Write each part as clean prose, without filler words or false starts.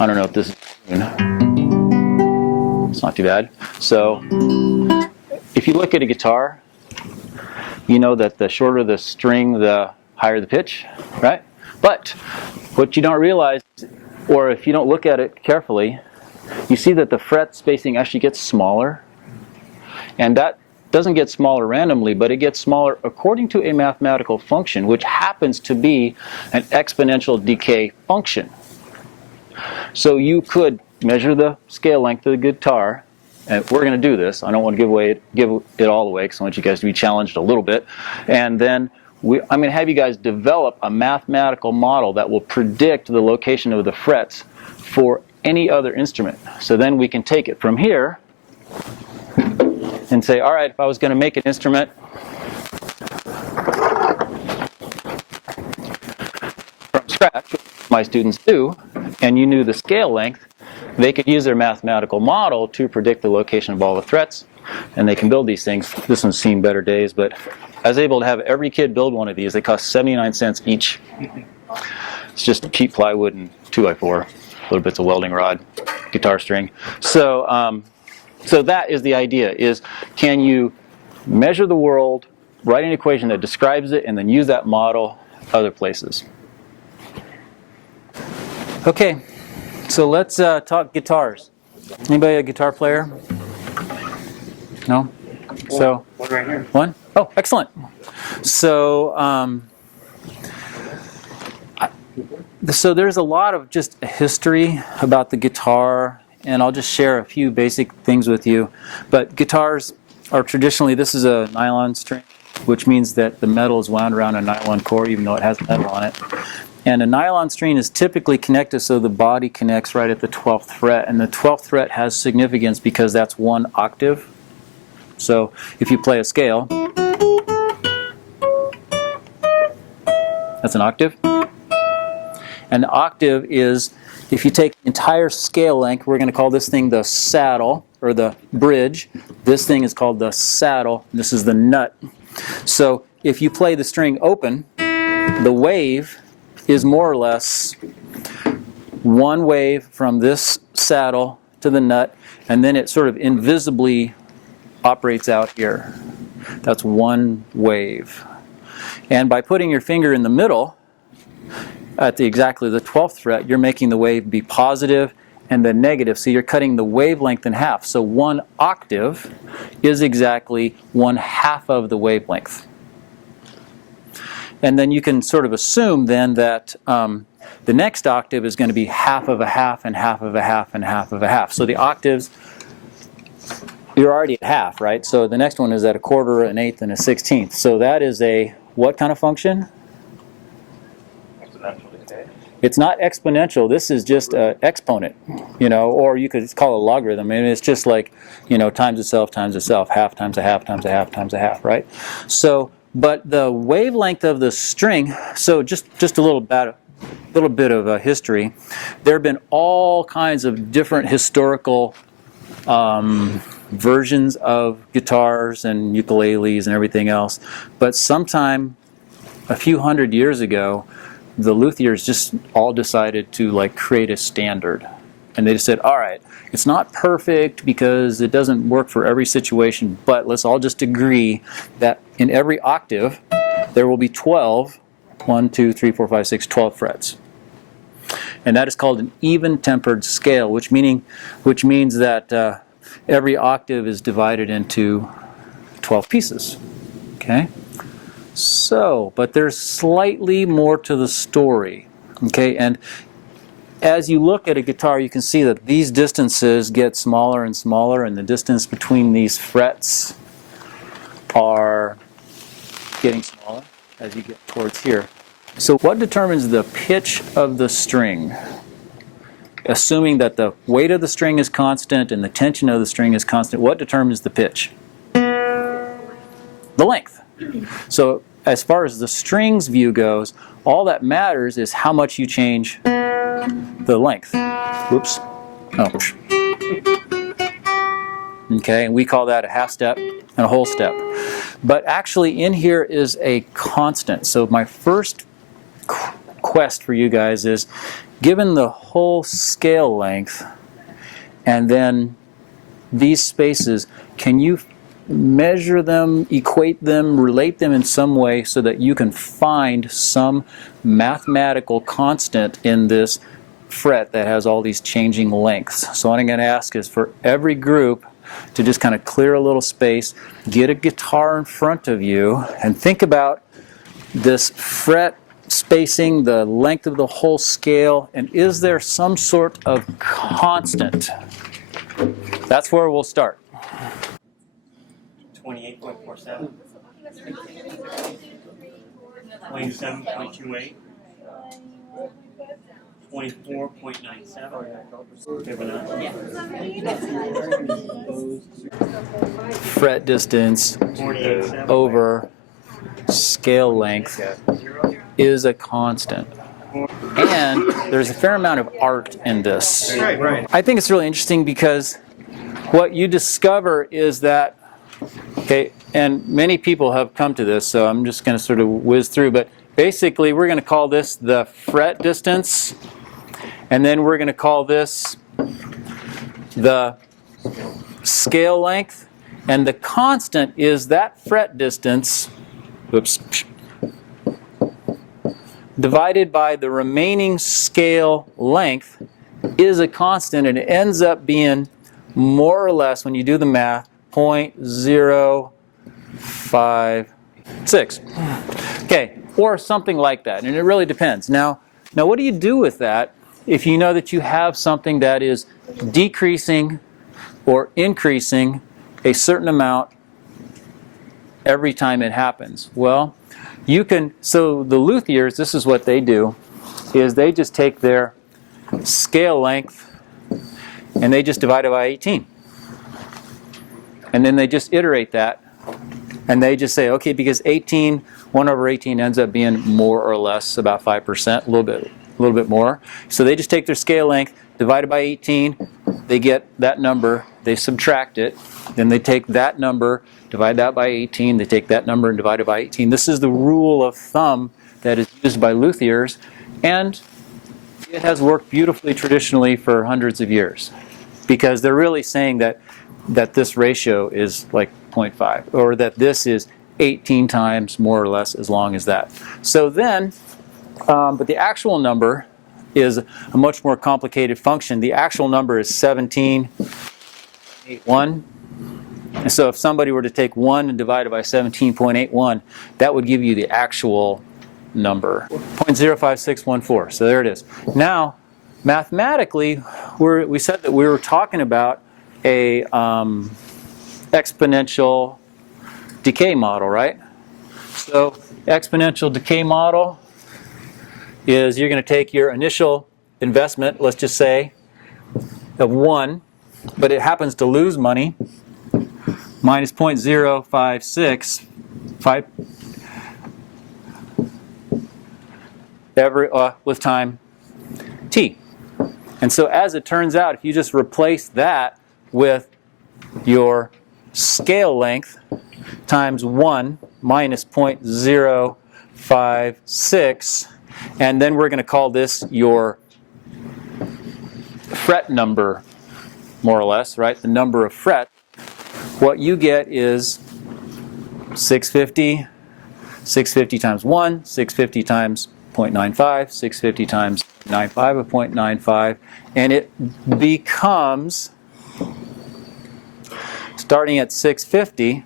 I don't know if this is, it's not too bad. So if you look at a guitar, you know that the shorter the string, the higher the pitch, right? But what you don't realize, or if you don't look at it carefully, you see that the fret spacing actually gets smaller. And that doesn't get smaller randomly, but it gets smaller according to a mathematical function, which happens to be an exponential decay function. So you could measure the scale length of the guitar, and we're going to do this. I don't want to give it all away because I want you guys to be challenged a little bit. And then I'm going to have you guys develop a mathematical model that will predict the location of the frets for any other instrument. So then we can take it from here and say, all right, if I was going to make an instrument from scratch, which my students do, and you knew the scale length, they could use their mathematical model to predict the location of all the frets, and they can build these things. This one's seen better days, but I was able to have every kid build one of these. They cost 79 cents each. It's just cheap plywood and 2x4, little bits of welding rod, guitar string. So that is the idea, is can you measure the world, write an equation that describes it, and then use that model other places. Okay, so let's talk guitars. Anybody a guitar player? No? So one right here. One? Oh, excellent. So so there's a lot of just history about the guitar, and I'll just share a few basic things with you. But guitars are traditionally, this is a nylon string, which means that the metal is wound around a nylon core, even though it has metal on it. And a nylon string is typically connected so the body connects right at the 12th fret. And the 12th fret has significance because that's one octave. So if you play a scale, that's an octave. And the octave is, if you take the entire scale length, we're going to call this thing the saddle, or the bridge. This thing is called the saddle. This is the nut. So if you play the string open, the wave is more or less one wave from this saddle to the nut, and then it sort of invisibly operates out here. That's one wave. And by putting your finger in the middle, at exactly the 12th fret, you're making the wave be positive and then negative. So you're cutting the wavelength in half. So one octave is exactly 1/2 of the wavelength. And then you can sort of assume then that the next octave is going to be 1/2 of a half and 1/2 of a half and 1/2 of a half. So the octaves, you're already at half, right? So the next one is at 1/4, an 1/8, and a 1/16. So that is a what kind of function? It's not exponential. This is just an exponent, or you could call it a logarithm. I mean, it's just like, times itself, half times a half times a half times a half, right? So, but the wavelength of the string. So just a little bit of history. There have been all kinds of different historical versions of guitars and ukuleles and everything else. But sometime a few hundred years ago, the luthiers just all decided to create a standard. And they just said, all right, it's not perfect because it doesn't work for every situation, but let's all just agree that in every octave there will be 12, 1, 2, 3, 4, 5, 6, 12 frets. And that is called an even-tempered scale, which means that every octave is divided into 12 pieces. Okay? So, but there's slightly more to the story. Okay, and as you look at a guitar, you can see that these distances get smaller and smaller, and the distance between these frets are getting smaller as you get towards here. So what determines the pitch of the string? Assuming that the weight of the string is constant and the tension of the string is constant, what determines the pitch? The length. So as far as the strings view goes, all that matters is how much you change the length. Whoops. Oh. Okay, and we call that a half step and a whole step. But actually in here is a constant. So my first quest for you guys is, given the whole scale length and then these spaces, can you measure them, equate them, relate them in some way so that you can find some mathematical constant in this fret that has all these changing lengths? So what I'm going to ask is for every group to just kind of clear a little space, get a guitar in front of you, and think about this fret spacing, the length of the whole scale, and is there some sort of constant? That's where we'll start. 28.47, 27.28, 24.97, Fret distance over scale length is a constant. And there's a fair amount of art in this. Right. I think it's really interesting because what you discover is that, okay, and many people have come to this, so I'm just going to sort of whiz through, but basically we're going to call this the fret distance, and then we're going to call this the scale length, and the constant is that fret distance, divided by the remaining scale length is a constant, and it ends up being more or less, when you do the math, 0.056. Okay, or something like that, and it really depends. Now what do you do with that if you know that you have something that is decreasing or increasing a certain amount every time it happens? Well, you can, so the luthiers, this is what they do, is they just take their scale length and they just divide it by 18. And then they just iterate that, and they just say, okay, because 1 over 18 ends up being more or less about 5%, a little bit more. So they just take their scale length, divide it by 18, they get that number, they subtract it, then they take that number, divide that by 18, they take that number and divide it by 18. This is the rule of thumb that is used by luthiers, and it has worked beautifully traditionally for hundreds of years, because they're really saying that this ratio is like 0.5, or that this is 18 times more or less as long as that. So then, but the actual number is a much more complicated function. The actual number is 17.81. And so if somebody were to take 1 and divide it by 17.81, that would give you the actual number, 0.05614. So there it is. Now, mathematically, we said that we were talking about a exponential decay model, right? So exponential decay model is you're going to take your initial investment, let's just say, of 1, but it happens to lose money, minus 0.0565 with time t. And so as it turns out, if you just replace that with your scale length times 1 minus 0.056, and then we're going to call this your fret number, more or less, right? The number of frets. What you get is 650, 650 times 1, 650 times 0.95, 650 times 95 of 0.95, and it becomes, starting at 650,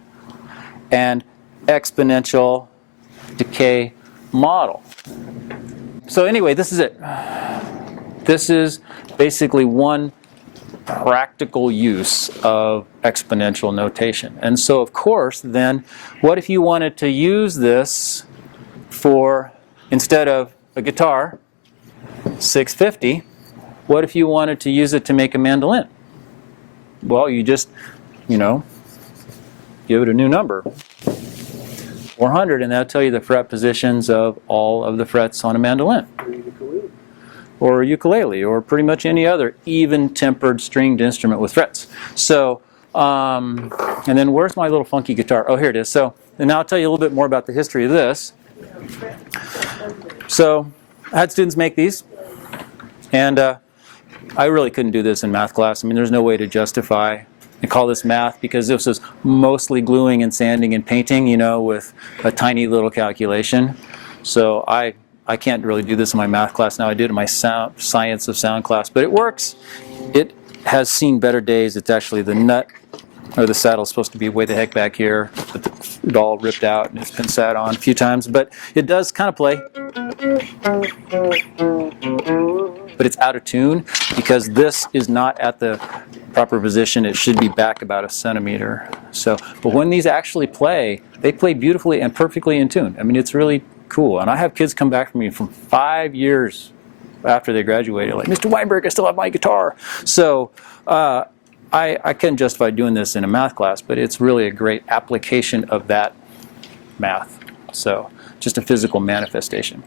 an exponential decay model. So anyway, this is it. This is basically one practical use of exponential notation. And so of course then, what if you wanted to use this for, instead of a guitar, 650, what if you wanted to use it to make a mandolin? Well, you just, give it a new number, 400, and that'll tell you the fret positions of all of the frets on a mandolin. Or a ukulele, or pretty much any other even-tempered stringed instrument with frets. So, and then where's my little funky guitar? Oh, here it is. So, and now I'll tell you a little bit more about the history of this. So, I had students make these, And I really couldn't do this in math class. I mean, there's no way to justify and call this math because this is mostly gluing and sanding and painting, you know, with a tiny little calculation. So I can't really do this in my math class now. I did it in my science of sound class, but it works. It has seen better days. It's actually the nut or the saddle is supposed to be way the heck back here, but it all ripped out and it's been sat on a few times. But it does kind of play. But it's out of tune because this is not at the proper position. It should be back about 1 centimeter. So, but when these actually play, they play beautifully and perfectly in tune. I mean, it's really cool. And I have kids come back from me from 5 years after they graduated, like, Mr. Weinberg, I still have my guitar. So I couldn't justify doing this in a math class, but it's really a great application of that math. So just a physical manifestation.